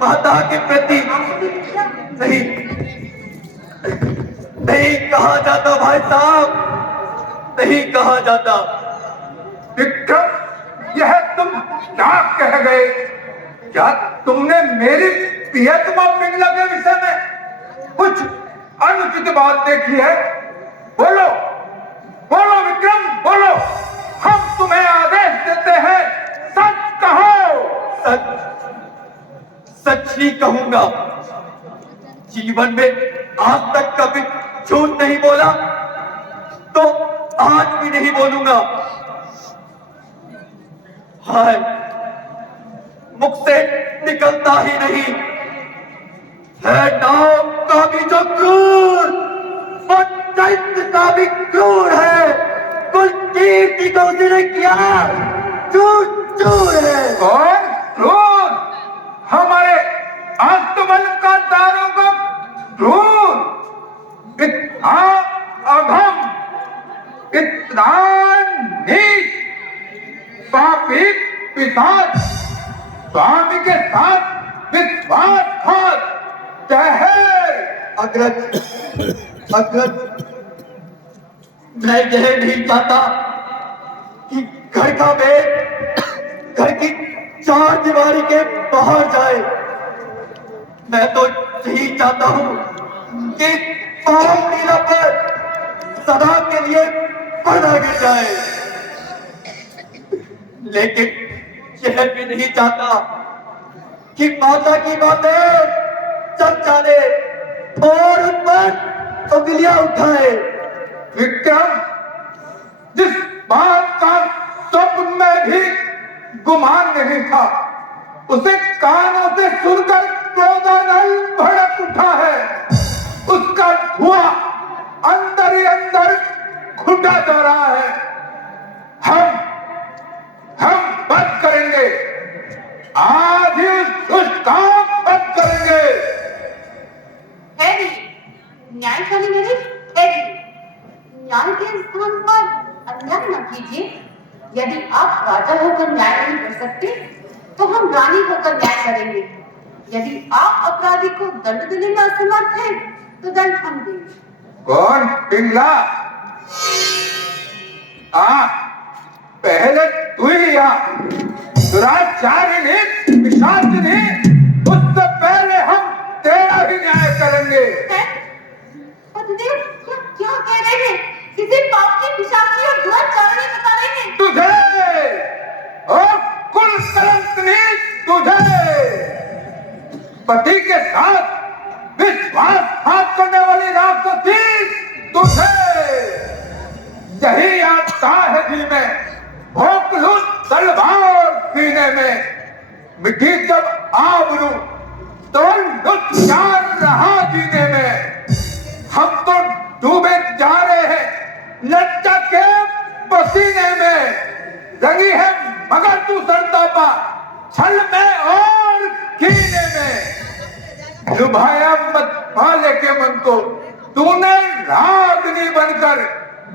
माता के प्रति नहीं नहीं कहा जाता भाई साहब, नहीं कहा जाता। विक्रम, यह तुम क्या कह गए? क्या तुमने मेरी प्रियतमा पिंगला के विषय में कुछ अनुचित बात देखी है? बोलो बोलो विक्रम, बोलो। हम तुम्हें आदेश देते हैं, सच कहो। सच ही कहूंगा। जीवन में आज तक कभी झूठ नहीं बोला, तो आज भी नहीं बोलूंगा। हाय, मुख से निकलता ही नहीं है नाम का भी जो क्रूर, वो चैत्र का भी क्रूर है। कुल कीर्ति को उसने किया चूर चूर है। कौन क्रूर? हमारे अस्तबल का दारों का क्रूर, इतना अधम, इतना नीच, पापी पिशाच, स्वामी के साथ विश्वासघात, जहर। अग्रज, मैं यह नहीं चाहता कि घर का बेट घर की चार दीवारी के बाहर जाए। मैं तो यही चाहता हूं कि पांव नीला पर सदा के लिए पर्दा गिर जाए। लेकिन यह भी नहीं चाहता कि माता की बातें चल जाने और उन पर उंगलियां उठाए। विक्रम, जिस बात का स्वप्न में भी गुमान नहीं था, उसे कानों से सुनकर क्रोधानल भड़क उठा है। उसका धुआं अंदर ही अंदर घुटा जा रहा है। हम बंद करेंगे, आज ही उस दुष्ट काम बंद करेंगे। हैरी, न्यायशाली मेरे हैरी, न्याय के स्थान पर अन्याय न कीजिए। यदि आप राजा होकर न्याय नहीं कर सकते, तो हम रानी होकर न्याय करेंगे। यदि आप अपराधी को दंड देने में असमर्थ हैं, तो दंड हम देंगे। कौन? पिंगला? पहले तू ही आ। दुराचारिणी, पिशाचिनी, उससे पहले हम तेरा ही न्याय करेंगे। पतिदेव, क्या कह रहे हैं? किसी पाप की पिशाची और दुराचारिणी बता रहे हैं? तुझे और कुल कलंकनी तुझे, पति के साथ विश्वासघात करने वाली राक्षसी तुझे, यही आता है जी में, भोंक लूं तलवार सीने में, मिट्टी जब आबरू तो लुट जान रहा जीने में। हम तो डूबे जा रहे हैं लज्जा के पसीने में, रंगी है मगर तू संतापा छल में और कीने में। लुभाया मत भाले के मन को, तूने रागनी बनकर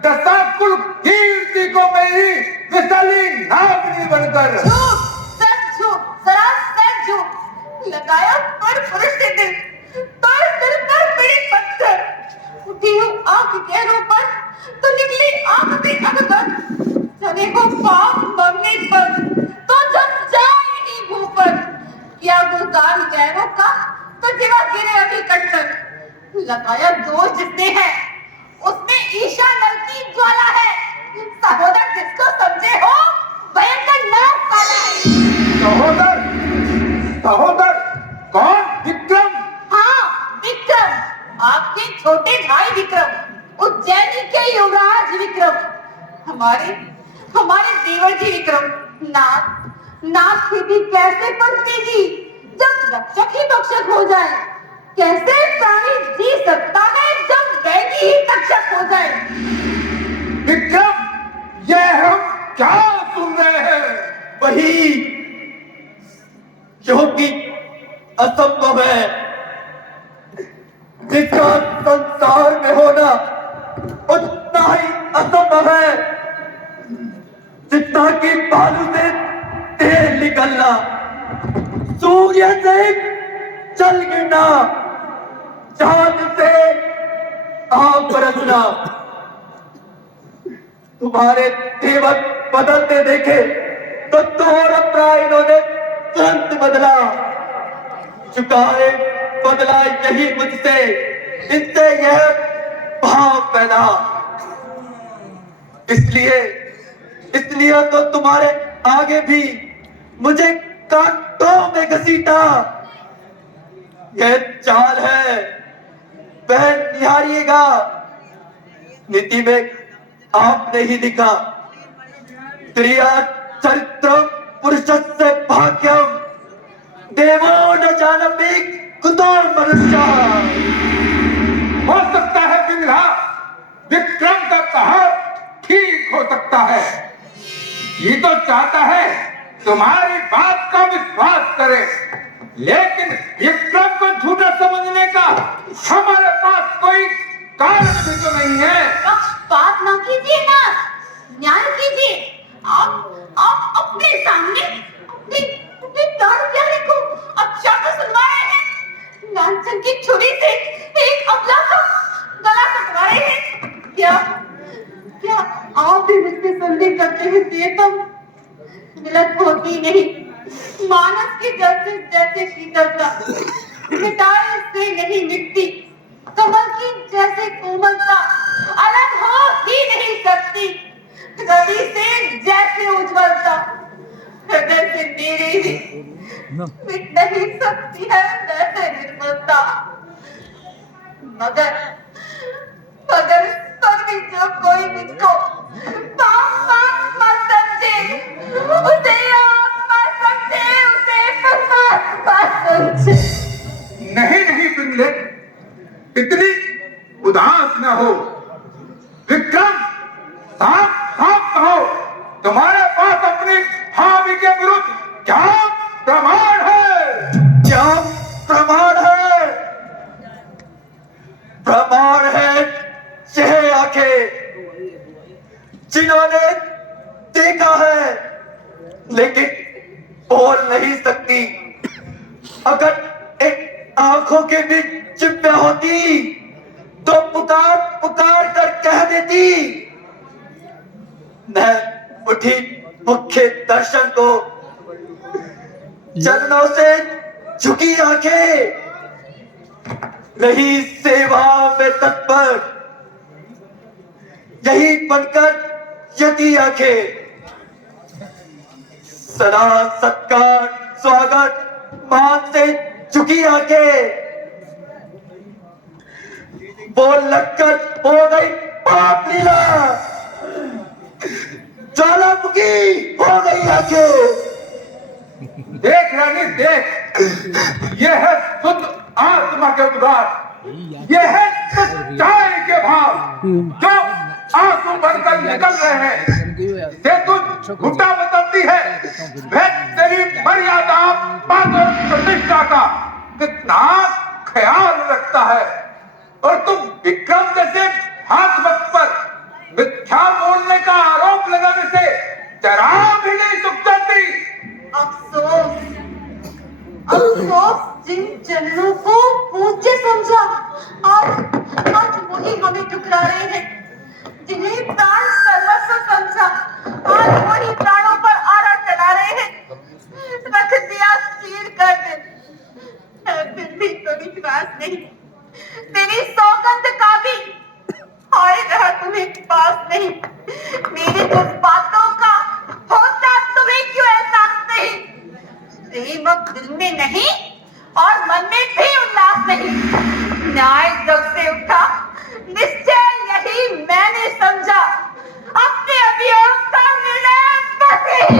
दशा कुल कीर्ति को मेरी विसली नागनी बनकर। झूठ, सच झूठ, सरासर झूठ। लगाया पर पुरुष के दिल, दिल पर पीड़ित पत्थर। उठी हूँ आग के गहरों पर, तो निकली आग भी अगतर। चने को पाप मरने पर, तो जम जाए इन्हीं भू पर। क्या गुलकार गहरों का, तो जीवा गिरे अभी कटकर। लगाया दोष जिसने है, उसमें ईशा नल की ज्वाला है। सहोदर जिसको समझे हो, भयंकर नाग काला है। सहोदर? सहोदर कौन? विक्रम? हाँ, विक्रम, आपके छोटे भाई विक्रम, उज्जैनी के युवराज विक्रम, हमारे देवर जी विक्रम। नाग खेती कैसे पनपेगी जब रक्षक ही भक्षक हो जाए? कैसे प्राणी जी सकता है जब वैरी ही तक्षक हो जाए? विक्रम, यह हम क्या सुन रहे हैं? वही जो कि असंभव है, जिसका संसार में होना उतना ही असंभव है जितना कि बालू से तेल निकलना, सूर्य से चल गिरना, चांद से आग बरसना। तुम्हारे तेवर बदलते देखे तो तुम्हारा प्राण इन्होंने तुरंत बदला। चुका है बदला यही मुझसे, इससे यह भाव पैदा। इसलिए तो तुम्हारे आगे भी मुझे कांटों में घसीटा। यह चाल है, वह निहारिएगा। नीति में आपने ही लिखा, त्रिया चरित्र पुरुषस्य भाग्यम, देवो न जानति कुतो मनुष्य। हो सकता है बिंद्रा, विक्रम का कहा ठीक हो सकता है। ये तो चाहता है तुम्हारी बात का विश्वास करे, लेकिन विक्रम को झूठा समझने का हमारे पास कोई कारण भी तो नहीं है। पक्षपात ना कीजिए ना, न्याय कीजिए। आप अपने सामने अपने प्राण प्यारे को अपशब्द सुनवा रहे हैं। लांछन की छुरी से एक अबला का गला कटवा रहे हैं। क्या आप भी मुझसे संदेह करते हैं? प्रियतम, मिलत होती नहीं। मानस के जल से जैसे शीतलता मिटाए से नहीं मिटती। कमल की जैसे कोमलता अलग हो ही नहीं सकती। रवि से जैसे उज्ज्वलता हृदय से मेरे ही मिट नहीं सकती है वैसे निर्मलता। मगर सभी जो कोई मुझको पाप मत समझे, उसे आप मत समझे, उसे मत समझे। नहीं बिंदले, इतनी उदास न हो। विक्रम, साफ कहो, तुम्हारे पास अपनी भाभी के विरुद्ध क्या प्रमाण है? क्या प्रमाण है? प्रमाण है यह आंखें, जिन्होंने देखा है लेकिन बोल नहीं सकती। अगर एक आंखों के बीच जिब्बे होती तो पुकार पुकार कर कह देती। मैं उठी मुख्य दर्शन को, चरणों से झुकी आंखें, रही सेवा में तत्पर, यही बनकर यति आंखें। सदा सत्कार स्वागत मान से झुकी आंखें, बोल लगकर हो गई पाप लीला, ज्वालामुखी हो गई आंखें। देख रानी देख, यह है शुद्ध आत्मा के उद्गार, यह है सच्चाई के भाव जो आंसू बनकर निकल रहे हैं। ते तू घुटा बदलती है, वह तेरी मर्यादा पद और प्रतिष्ठा का कितना ख्याल रखता है, और तुम विक्रम जैसे हाथ वक्त पर मिथ्या बोलने का आरोप लगाने से जरा भी नहीं चुप जाती। अफसोस जिन जनों को पूज्य समझा, आज वही हमें ठुकरा रहे हैं। जिन्हें प्राण सर्वस्व समझा, आज वही प्राणों पर आरा चला रहे हैं। रख दिया चीर कर दे, फिर भी तो विश्वास नहीं। तेरी सौगंध का भी आए रहा तुम्हें पास नहीं। मेरी कुछ बातों का होता तुम्हें क्यों एहसास नहीं? प्रेम अब दिल में नहीं और मन में भी उल्लास नहीं। न्याय जब से उठा, निश्चय यही मैंने समझा। अपने अभियोग का निर्णय बस यही